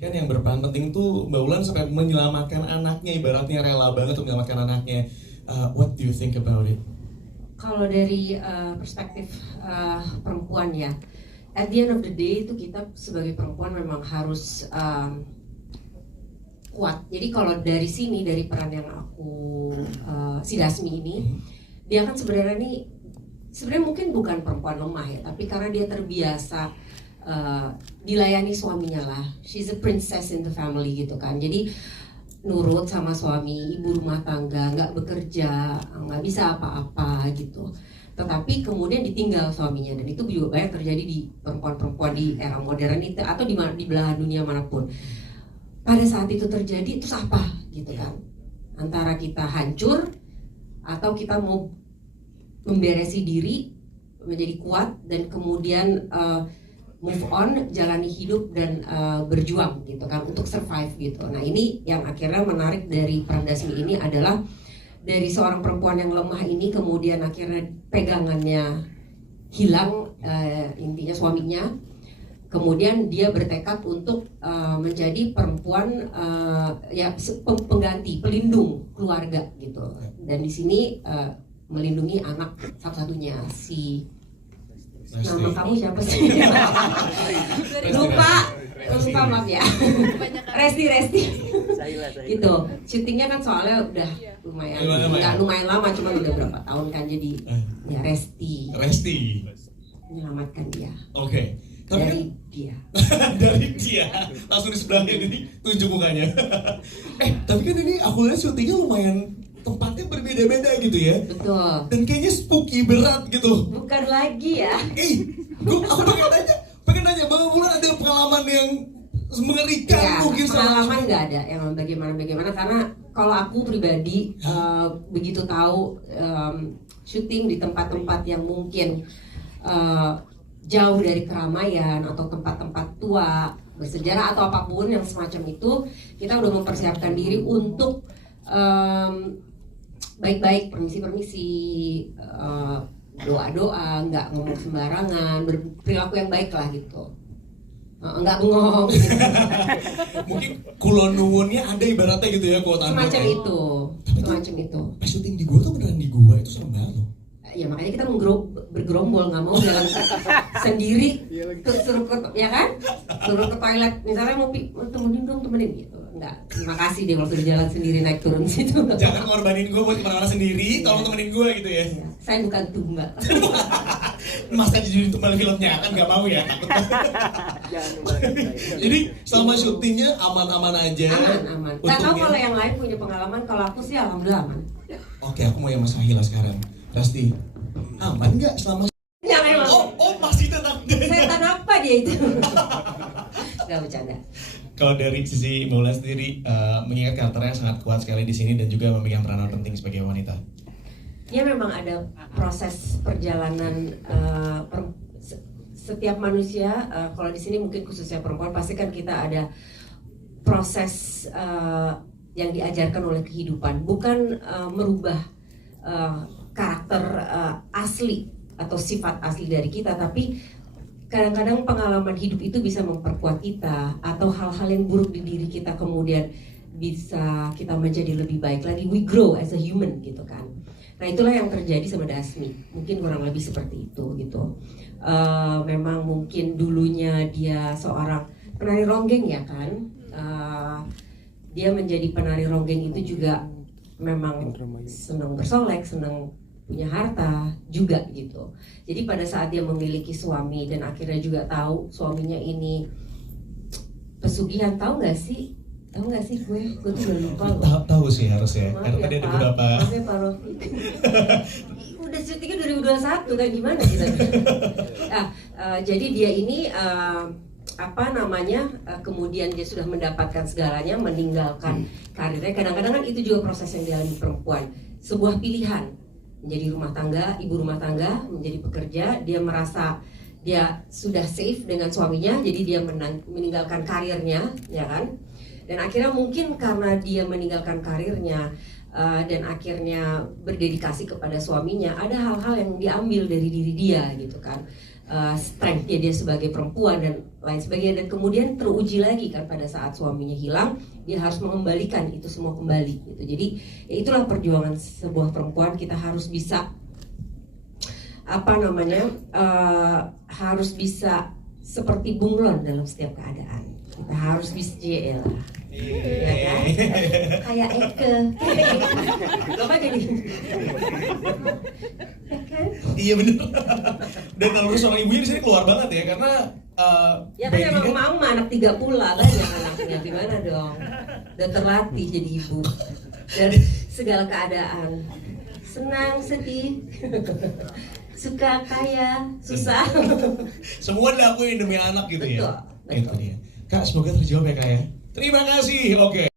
Kan yang berperan penting tuh Mbak Ulan sampai menyelamatkan anaknya, ibaratnya rela banget untuk menyelamatkan anaknya. What do you think about it? Kalau dari perspektif perempuan ya, at the end of the day itu kita sebagai perempuan memang harus kuat. Jadi kalau dari sini, dari peran yang aku si Dasmi ini, dia kan sebenarnya mungkin bukan perempuan lemah ya, tapi karena dia terbiasa dilayani suaminya lah. She's a princess in the family gitu kan. Jadi nurut sama suami, ibu rumah tangga, nggak bekerja, nggak bisa apa-apa gitu. Tetapi kemudian ditinggal suaminya, dan itu juga banyak terjadi di perempuan-perempuan di era modern itu atau di belahan dunia manapun. Pada saat itu terjadi, terus apa gitu kan? Antara kita hancur atau kita mau memberesi diri, menjadi kuat dan kemudian move on, jalani hidup dan berjuang gitu kan untuk survive gitu. Nah ini yang akhirnya menarik dari peran Dasmi ini adalah dari seorang perempuan yang lemah ini kemudian akhirnya pegangannya hilang, intinya suaminya. Kemudian dia bertekad untuk menjadi perempuan ya pengganti, pelindung keluarga gitu. Dan di sini melindungi anak satu-satunya si nama kamu siapa sih? lupa maaf ya. Resti gitu. Syutingnya kan soalnya udah lumayan lama, cuma udah berapa tahun kan, jadi ya Resti menyelamatkan dia. Oke. Dari dia dari dia langsung di sebelahnya ini tunjuk mukanya. Tapi kan ini aku lihat syutingnya lumayan tempatnya berbeda-beda gitu ya. Betul. Dan kayaknya spooky berat gitu. Bukan lagi ya. Aku pengen nanya Bang Ulan ada pengalaman yang mengerikan ya, mungkin pengalaman nggak ada yang bagaimana karena kalau aku pribadi begitu tahu syuting di tempat-tempat yang mungkin jauh dari keramaian atau tempat-tempat tua bersejarah atau apapun yang semacam itu, kita udah mempersiapkan diri untuk baik-baik, permisi-permisi, doa-doa, nggak ngomong sembarangan, berperilaku yang baik lah gitu, nggak bengong gitu. Mungkin kulon nuwunnya ada ibaratnya gitu ya, kuotan semacam itu. Pas syuting di gua tuh beneran di gua, itu serem banget loh. Ya makanya kita bergerombol, nggak mau jalan sendiri, suruh ke toilet, misalnya mau temenin gitu. Enggak, terima kasih deh kalau sudah jalan sendiri naik turun situ. Jangan ngorbanin gue buat kemana-mana sendiri, tolong temenin gue gitu ya. Saya bukan tumbal. Masa jadi tumbal filmnya kan nggak mau ya. Jadi selama syutingnya aman-aman aja. Aman. Gak tau kalau yang lain punya pengalaman, kalau aku sih alhamdulillah aman. Oke, aku mau yang Mas Sahila sekarang. Pasti aman nggak selama? Ya memang. Oh masih tetap. Setan apa dia itu? Gak bercanda. Kalau dari sisi Mbak Ulan sendiri, mengingat karakternya sangat kuat sekali di sini dan juga memegang peranan penting sebagai wanita. Ya memang ada proses perjalanan setiap manusia. Kalau di sini mungkin khususnya perempuan, pasti kan kita ada proses yang diajarkan oleh kehidupan, bukan merubah karakter asli atau sifat asli dari kita, tapi kadang-kadang pengalaman hidup itu bisa memperkuat kita, atau hal-hal yang buruk di diri kita kemudian bisa kita menjadi lebih baik lagi. We grow as a human gitu kan. Nah itulah yang terjadi sama Dasmi, mungkin kurang lebih seperti itu gitu. Memang mungkin dulunya dia seorang penari ronggeng ya kan. Dia menjadi penari ronggeng itu juga memang senang bersolek, senang punya harta juga gitu. Jadi pada saat dia memiliki suami dan akhirnya juga tahu suaminya ini pesugihan, tahu nggak sih gue tuh udah lupa loh. Tahu sih harusnya. Maaf Karena ya, tadi ada Pak. beberapa. Maaf ya Pak Rofi. Udah syutingnya 2021 kan, gimana kita? Jadi dia ini kemudian dia sudah mendapatkan segalanya, meninggalkan karirnya. Kadang-kadang kan itu juga proses yang dialami perempuan, sebuah pilihan menjadi rumah tangga, ibu rumah tangga, menjadi pekerja. Dia merasa dia sudah safe dengan suaminya, jadi dia meninggalkan karirnya, ya kan? Dan akhirnya mungkin karena dia meninggalkan karirnya, dan akhirnya berdedikasi kepada suaminya, ada hal-hal yang diambil dari diri dia gitu kan. Strength-nya dia sebagai perempuan dan lain sebagainya, dan kemudian teruji lagi kan pada saat suaminya hilang, dia harus mengembalikan itu semua kembali gitu. Jadi ya itulah perjuangan sebuah perempuan. Kita harus bisa harus bisa seperti bunglon dalam setiap keadaan. Kita harus bisa ya kan? Kayak Eke. Apa jadi? Ya kan? Iya bener. Dan kalau seorang ibunya di sini keluar banget ya, karena ya kan emang mama anak 3 pula kan ya anaknya, gimana dong? Udah terlatih jadi ibu dan segala keadaan, senang, sedih, suka, kaya, susah. Semua dilakuin demi anak gitu ya. Betul. Itu dia. Kak, semoga terjawab ya Kak ya. Terima kasih. Oke.